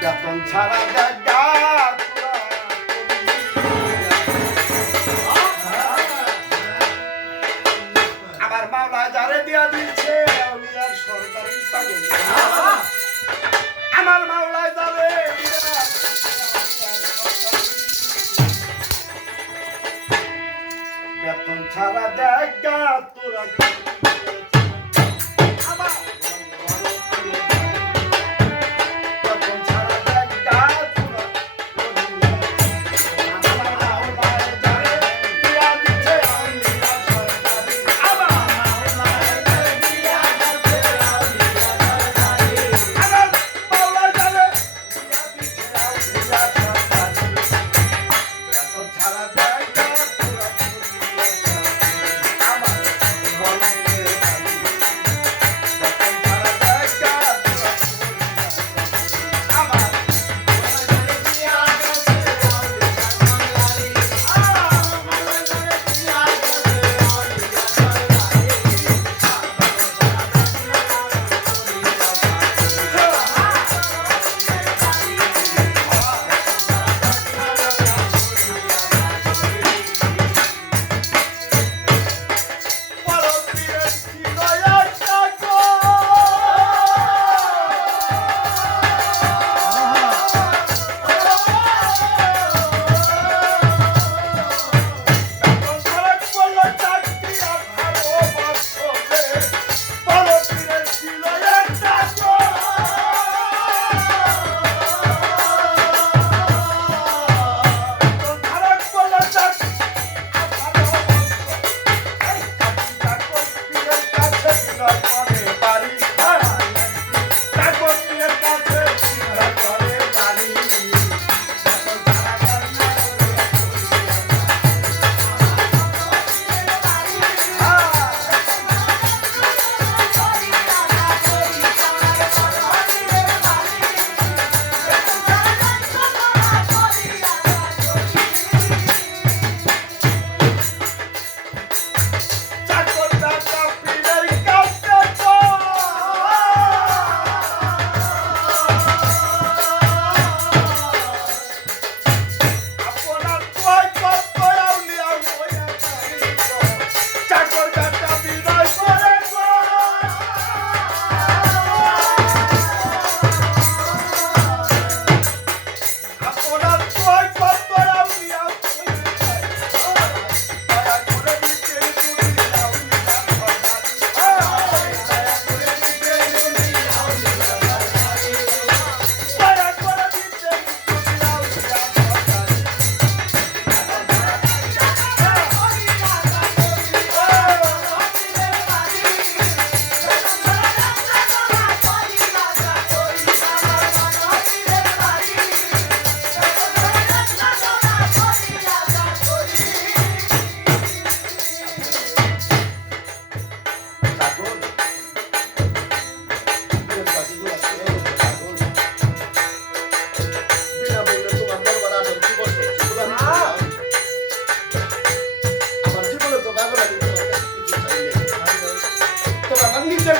বেতন ছাড়া দেখা আমার মাওলা যারে দিয়া দিচ্ছে আমি আর সরকারি পাগল আমার মাওলা যারে বেতন ছাড়া দেখা তোরা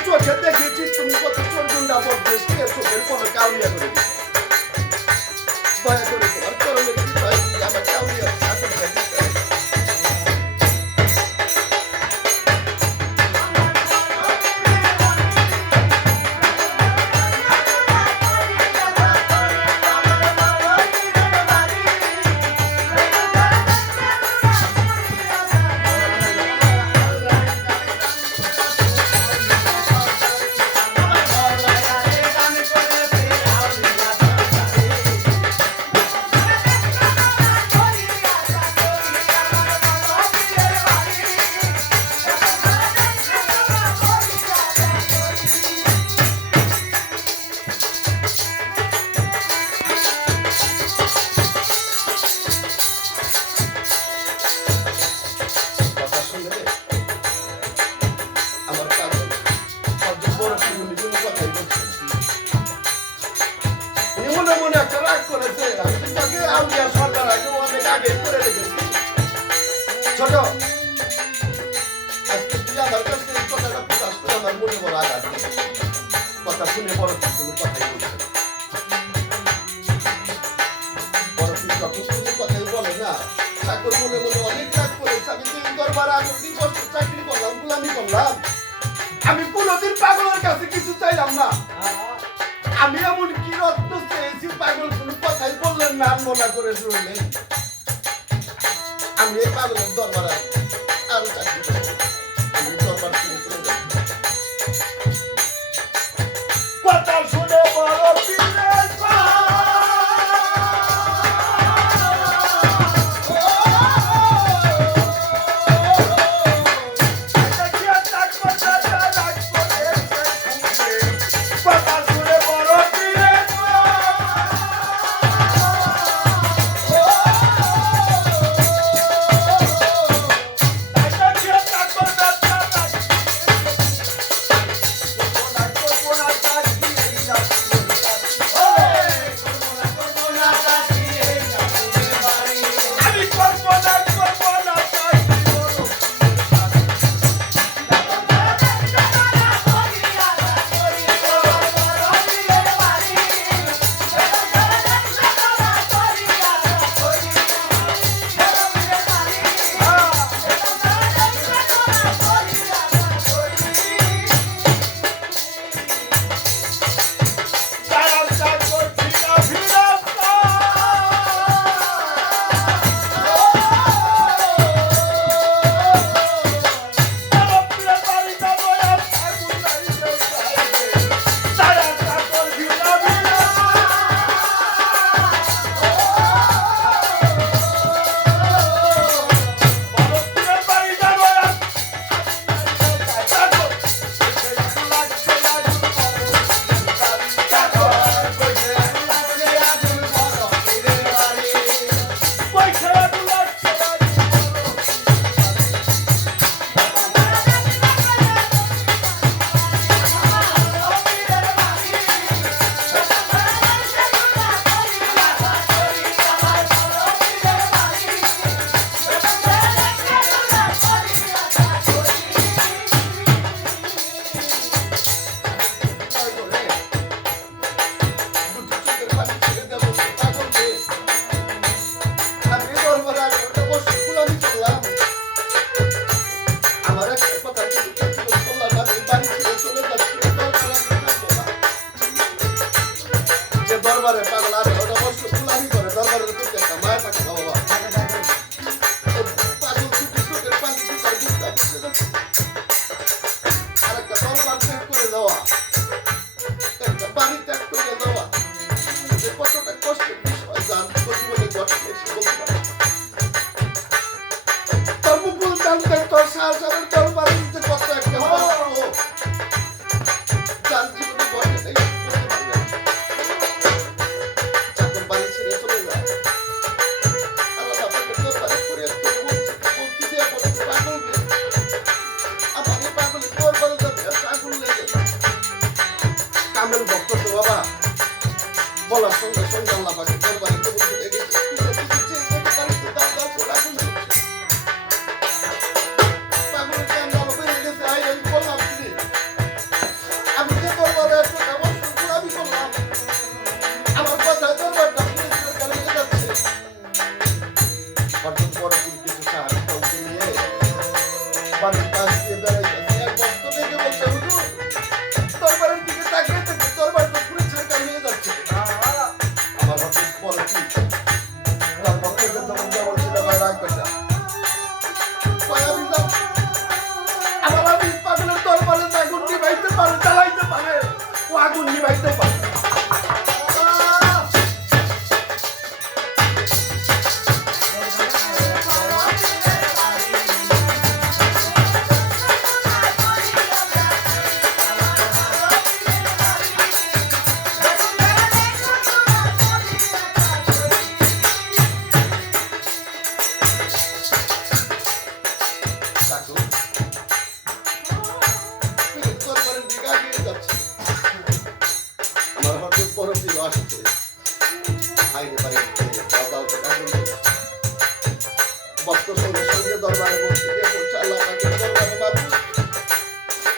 চোখে দেখেছিস তুমি কত চোরগুন্ডা বলছিস চোখের কোনো কাউরিয়া করে দয়া করে তোমার করলে আমার কাউরিয়া ছোট আজকে তুই আমার কাছে এই কথাটা প্রকাশ করে আমার মনে বড় আঘাত কথা শুনে বড় কোনো কথাই বলছে আমি এমন কি রত্ন চেয়েছি পাগল কোনো কথাই বললেন না মনে করে শুনলেন আমি এই পাগলের দরবারে আরো চাকরি করবো আমি দরবার শুনে চলে যাব কথা শুনে বড় পীরের দরবারে পাগল আর ওটা বস্তু ফুলানি করে দরবারে করতে একটা মায়ের টাকা বাবা পাগল চোখের পানি সুতার বুকটা ভিজে যাচ্ছে আর একটা দরবার ত্যাগ করে দেওয়া একটা বাড়ি ত্যাগ করে দেওয়া যে কতটা কষ্টের বিষয় জান জীবনে ঘটে সে বলতে পারে তোর মুকুল জানতে তোর সাহসের দরবারে নিতে কত একটা জান জীবনে ঘটে নেই বলার সঙ্গে সঙ্গে আল্লাহ পাকে দরবারে কবুল করে গেছে পাগলের কান ভালো হয়ে গেছে আমি বললাম কি আমি যে দরবারে একটা বস্তু আমি করলাম আমার কথা দরবারটা পুলিশের কাছে যাচ্ছে অর্জন পরে কিছু সাহায্য নিয়ে বাড়ির কাজ দিয়ে বেড়াইতেছে এক বস্তু দেখে বলছে হুজুর দরবারের দিকে তাকিয়ে থেকে দরবারটা পুলিশের কাছে নিয়ে যাচ্ছে আগুন নিবাইতে পারে দরবারে বলছি আল্লাহ পাকের দরবারে বাবু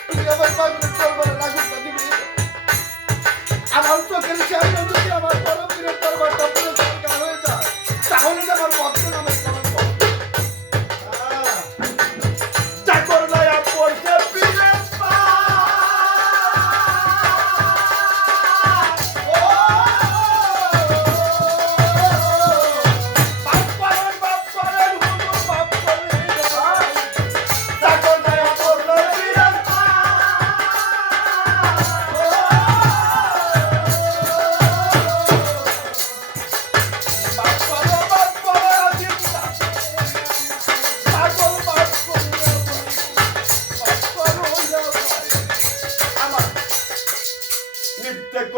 তুমি আমার পাগলের দরবারে লাগুনটা দিবে আমার চোখের সামনে যদি আমার বড় পীরের দরবারটা পুরো সরকার হয়ে যায় তাহলে আমার ভক্ত নামের কলঙ্ক চাকর লয়া পড়ছে পীরের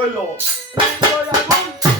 কইলো ওই আগুন